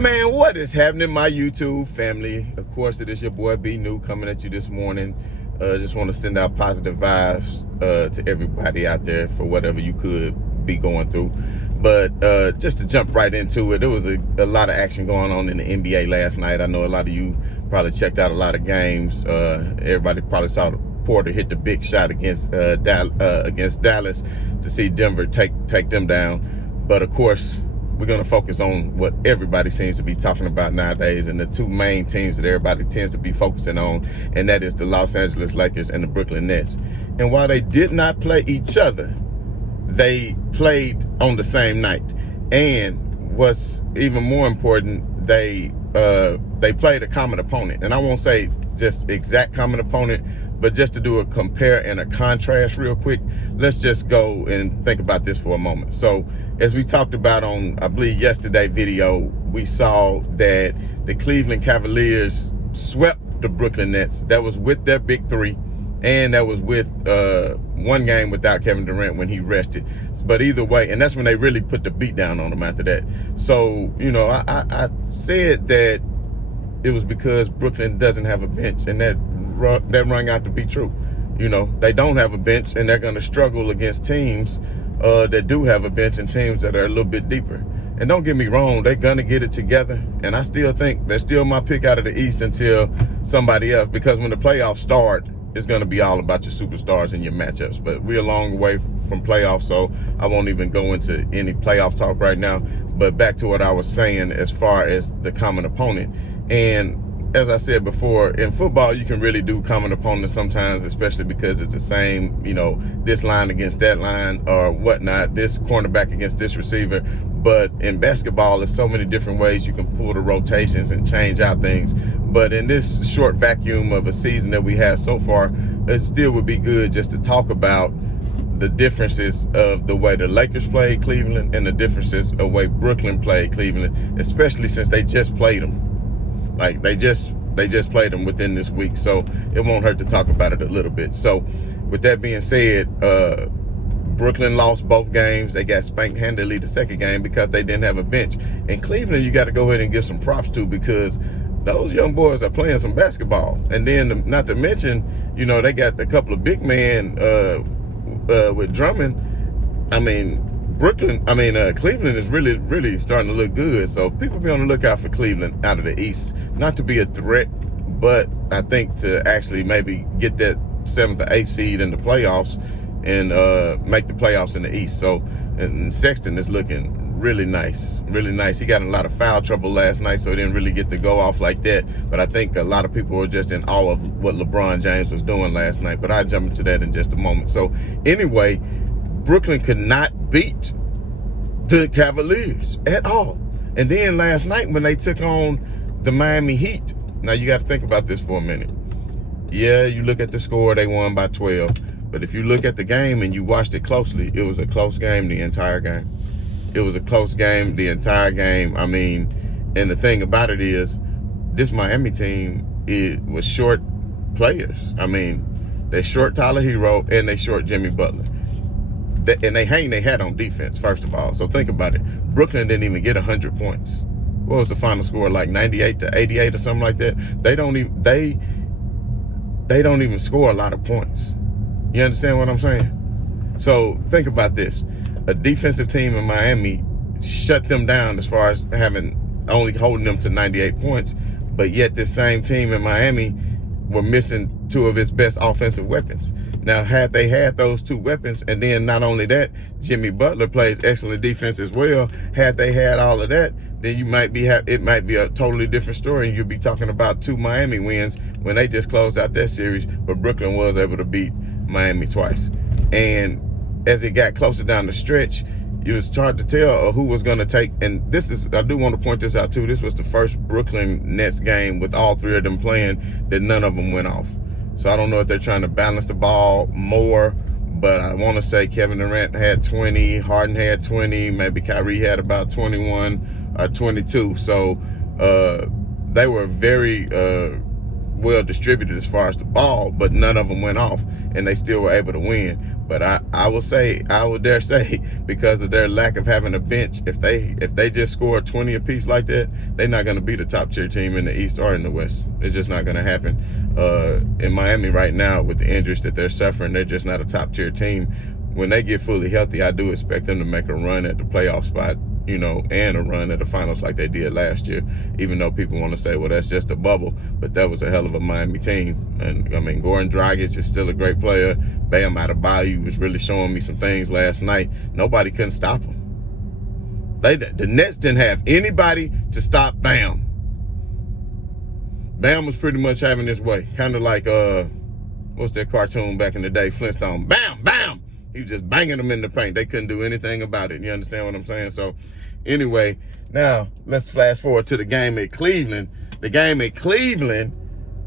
Man, what is happening, my YouTube family? Of course, it is your boy B New coming at you this morning. Just want to send out positive vibes to everybody out there for whatever you could be going through. But just to jump right into it, there was a lot of action going on in the NBA last night. I know a lot of you probably checked out a lot of games. Everybody probably saw Porter hit the big shot against Dallas to see Denver take them down. But of course, we're going to focus on what everybody seems to be talking about nowadays, and the two main teams that everybody tends to be focusing on, and that is the Los Angeles Lakers and the Brooklyn Nets. And while they did not play each other, they played on the same night. And what's even more important, they played a common opponent. And I won't say just exact common opponent, but just to do a compare and a contrast real quick, let's just go and think about this for a moment. So as we talked about on, I believe, yesterday's video, we saw that the Cleveland Cavaliers swept the Brooklyn Nets. That was with their big three, and that was with one game without Kevin Durant when he rested. But either way, and that's when they really put the beat down on them after that. So, you know, I said that it was because Brooklyn doesn't have a bench, and that rang out to be true. You know, they don't have a bench, and they're going to struggle against teams that do have a bench and teams that are a little bit deeper. And don't get me wrong, they're going to get it together. And I still think they're still my pick out of the East until somebody else, because when the playoffs start, it's going to be all about your superstars and your matchups. But we're a long way from playoffs, so I won't even go into any playoff talk right now. But back to what I was saying as far as the common opponent. And as I said before, in football, you can really do common opponents sometimes, especially because it's the same, you know, this line against that line or whatnot, this cornerback against this receiver. But in basketball, there's so many different ways you can pull the rotations and change out things. But in this short vacuum of a season that we have so far, it still would be good just to talk about the differences of the way the Lakers played Cleveland and the differences of the way Brooklyn played Cleveland, especially since they just played them. Like they just played them within this week, so it won't hurt to talk about it a little bit. So with that being said, Brooklyn lost both games. They got spanked handily the second game because they didn't have a bench. And Cleveland, you got to go ahead and give some props to, because those young boys are playing some basketball. And then not to mention, you know, they got a couple of big men with Drummond. I mean, Cleveland is really starting to look good. So people be on the lookout for Cleveland out of the East. Not to be a threat, but I think to actually maybe get that 7th or 8th seed in the playoffs and make the playoffs in the East. So, and Sexton is looking really nice, really nice. He got in a lot of foul trouble last night, so he didn't really get to go off like that. But I think a lot of people were just in awe of what LeBron James was doing last night. But I'll jump into that in just a moment. So anyway, Brooklyn could not beat the Cavaliers at all. And then last night when they took on the Miami Heat, now you got to think about this for a minute. Yeah, you look at the score, they won by 12. But if you look at the game and you watched it closely, it was a close game the entire game. It was a close game the entire game. I mean, and the thing about it is, this Miami team, it was short players. I mean, they short Tyler Hero and they short Jimmy Butler. And they hang their hat on defense, first of all. So think about it. Brooklyn didn't even get 100 points. What was the final score? Like 98-88 or something like that. They don't even score a lot of points. You understand what I'm saying? So think about this. A defensive team in Miami shut them down as far as only holding them to 98 points. But yet this same team in Miami were missing two of its best offensive weapons. Now, had they had those two weapons, and then not only that, Jimmy Butler plays excellent defense as well. Had they had all of that, then it might be a totally different story, and you'll be talking about two Miami wins when they just closed out that series. But Brooklyn was able to beat Miami twice. And as it got closer down the stretch, it was hard to tell who was going to take. And I do want to point this out too. This was the first Brooklyn Nets game with all three of them playing that none of them went off. So I don't know if they're trying to balance the ball more, but I want to say Kevin Durant had 20, Harden had 20, maybe Kyrie had about 21 or 22. So they were very well distributed as far as the ball, but none of them went off, and they still were able to win. But I will dare say, because of their lack of having a bench, if they just score 20 apiece like that, they're not going to be the top tier team in the East or in the West. It's just not going to happen. In Miami right now, with the injuries that they're suffering, they're just not a top tier team. When they get fully healthy, I do expect them to make a run at the playoff spot, and a run at the finals like they did last year, even though people want to say, well, that's just a bubble. But that was a hell of a Miami team. And, I mean, Goran Dragic is still a great player. Bam Adebayo was really showing me some things last night. Nobody couldn't stop him. The Nets didn't have anybody to stop Bam. Bam was pretty much having his way. Kind of like, what's that cartoon back in the day, Flintstone? Bam, bam! He was just banging them in the paint. They couldn't do anything about it. You understand what I'm saying? So, anyway, now let's flash forward to the game at Cleveland. The game at Cleveland,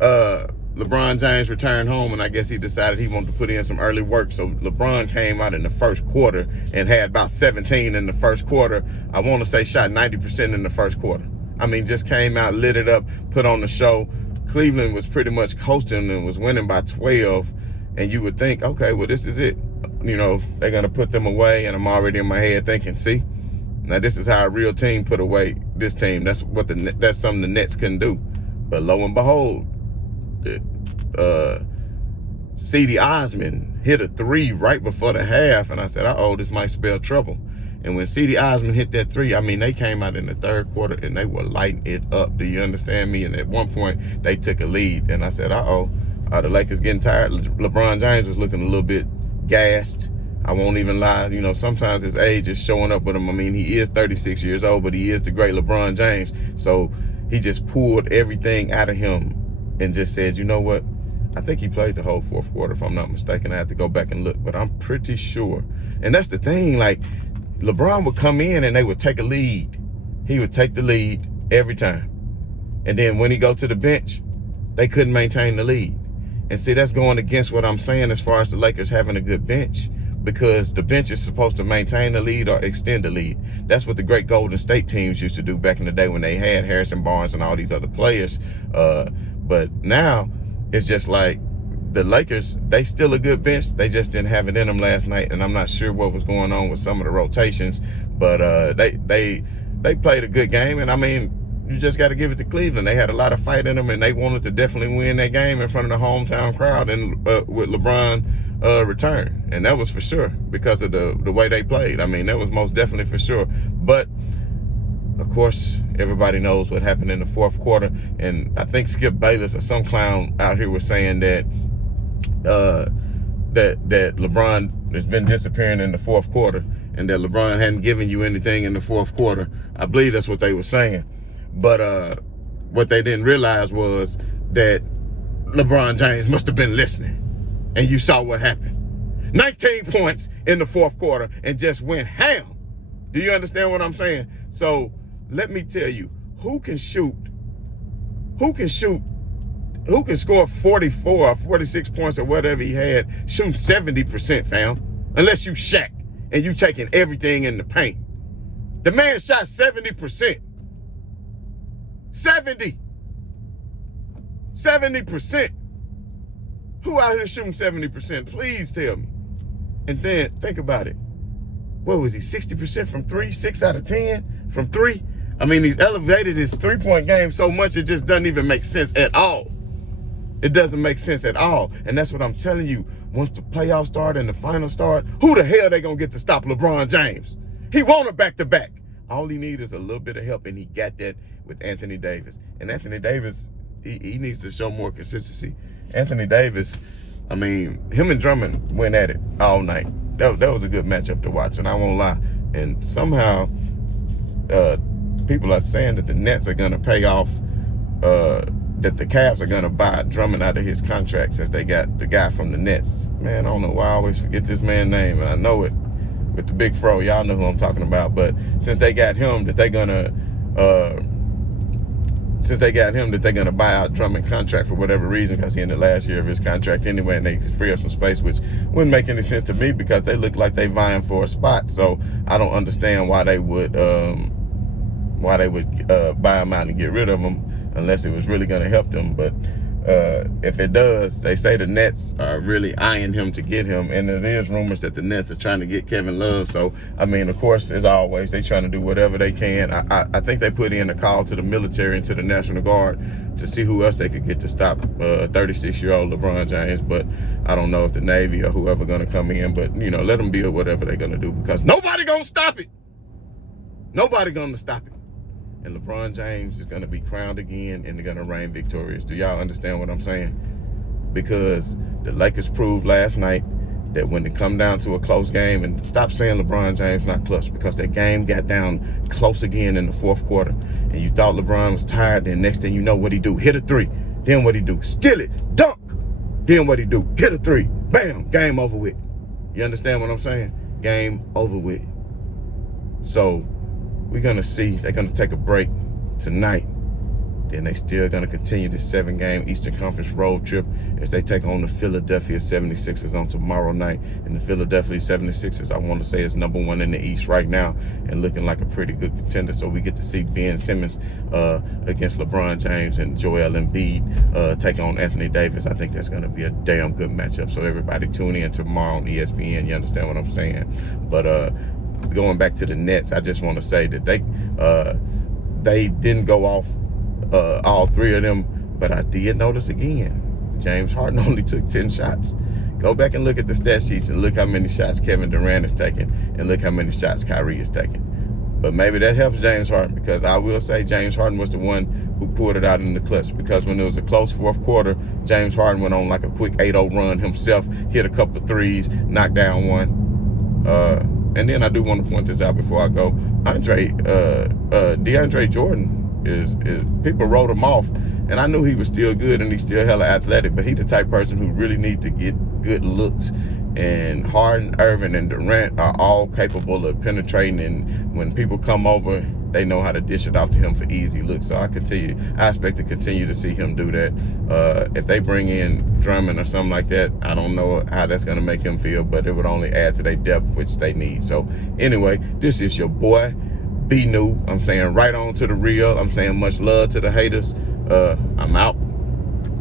LeBron James returned home, and I guess he decided he wanted to put in some early work. So LeBron came out in the first quarter and had about 17 in the first quarter. I want to say shot 90% in the first quarter. I mean, just came out, lit it up, put on the show. Cleveland was pretty much coasting and was winning by 12. And you would think, okay, well, this is it. They're going to put them away. And I'm already in my head thinking, see, now this is how a real team put away this team. That's something the Nets couldn't do. But lo and behold, C.D. Osman hit a 3 right before the half. And I said, this might spell trouble. And when C.D. Osman hit that 3, I mean, they came out in the third quarter and they were lighting it up. Do you understand me? And at one point, they took a lead. And I said, the Lakers getting tired. LeBron James was looking a little bit gassed. I won't even lie. Sometimes his age is showing up with him. I mean, he is 36 years old, but he is the great LeBron James. So he just pulled everything out of him and just said, you know what? I think he played the whole fourth quarter, if I'm not mistaken. I have to go back and look, but I'm pretty sure. And that's the thing. Like, LeBron would come in and they would take a lead. He would take the lead every time. And then when he go to the bench, they couldn't maintain the lead. And see, that's going against what I'm saying as far as the Lakers having a good bench, because the bench is supposed to maintain the lead or extend the lead. That's what the great Golden State teams used to do back in the day when they had Harrison Barnes and all these other players. But now it's just like the Lakers, they still a good bench. They just didn't have it in them last night. And I'm not sure what was going on with some of the rotations, but they played a good game. And I mean, you just got to give it to Cleveland. They had a lot of fight in them, and they wanted to definitely win that game in front of the hometown crowd and with LeBron return. And that was for sure because of the way they played. I mean, that was most definitely for sure. But, of course, everybody knows what happened in the fourth quarter. And I think Skip Bayless or some clown out here was saying that that LeBron has been disappearing in the fourth quarter and that LeBron hadn't given you anything in the fourth quarter. I believe that's what they were saying. But what they didn't realize was that LeBron James must have been listening. And you saw what happened. 19 points in the fourth quarter and just went ham. Do you understand what I'm saying? So let me tell you, who can score 44 or 46 points or whatever he had, shooting 70%, fam? Unless you Shaq and you taking everything in the paint. The man shot 70%. 70%. Who out here shooting 70%? Please tell me. And then think about it. What was he, 60% from 3? 6 out of 10 from 3? I mean, he's elevated his three-point game so much it just doesn't even make sense at all. It doesn't make sense at all. And that's what I'm telling you. Once the playoffs start and the finals start, who the hell they gonna get to stop LeBron James? He won a back-to-back. All he needs is a little bit of help, and he got that with Anthony Davis. And Anthony Davis, he needs to show more consistency. Anthony Davis, I mean, him and Drummond went at it all night. That was a good matchup to watch, and I won't lie. And somehow people are saying that the Nets are going to pay off, that the Cavs are going to buy Drummond out of his contract since they got the guy from the Nets. Man, I don't know why I always forget this man's name, and I know it with the big fro. Y'all know who I'm talking about. But since they got him, that they're going to buy out Drummond's contract for whatever reason, because he's in the last year of his contract anyway, and they free up some space, which wouldn't make any sense to me because they look like they vying for a spot. So I don't understand why they would buy him out and get rid of him unless it was really going to help them. But if it does, they say the Nets are really eyeing him to get him, and there is rumors that the Nets are trying to get Kevin Love. So, I mean, of course, as always, they trying to do whatever they can. I think they put in a call to the military and to the National Guard to see who else they could get to stop 36-year-old LeBron James. But I don't know if the Navy or whoever going to come in. But, you know, let them build whatever they're going to do, because nobody going to stop it. Nobody going to stop it. And LeBron James is going to be crowned again, and they're going to reign victorious. Do y'all understand what I'm saying? Because the Lakers proved last night that when it come down to a close game, and stop saying LeBron James not clutch, because that game got down close again in the fourth quarter, and you thought LeBron was tired, then next thing you know, what he do? Hit a three. Then what he do? Steal it. Dunk. Then what he do? Hit a three. Bam. Game over with. You understand what I'm saying? Game over with. So we're going to see. They're going to take a break tonight. Then they still going to continue this 7-game Eastern Conference road trip as they take on the Philadelphia 76ers on tomorrow night. And the Philadelphia 76ers, I want to say, is number 1 in the East right now and looking like a pretty good contender. So we get to see Ben Simmons against LeBron James and Joel Embiid take on Anthony Davis. I think that's going to be a damn good matchup. So everybody tune in tomorrow on ESPN. You understand what I'm saying? But going back to the Nets, I just want to say that they didn't go off all 3 of them, but I did notice again, James Harden only took 10 shots. Go back and look at the stat sheets and look how many shots Kevin Durant is taking, and look how many shots Kyrie is taking. But maybe that helps James Harden, because I will say James Harden was the one who pulled it out in the clutch, because when it was a close fourth quarter, James Harden went on like a quick 8-0 run himself, hit a couple of threes, knocked down one. And then I do want to point this out before I go. DeAndre Jordan is people wrote him off, and I knew he was still good and he's still hella athletic, but he the type person who really need to get good looks. And Harden, Irving, and Durant are all capable of penetrating, and when people come over, they know how to dish it off to him for easy looks. So I expect to continue to see him do that. If they bring in Drummond or something like that, I don't know how that's going to make him feel, but it would only add to their depth, which they need. So anyway, this is your boy, Be New. I'm saying right on to the real. I'm saying much love to the haters. I'm out.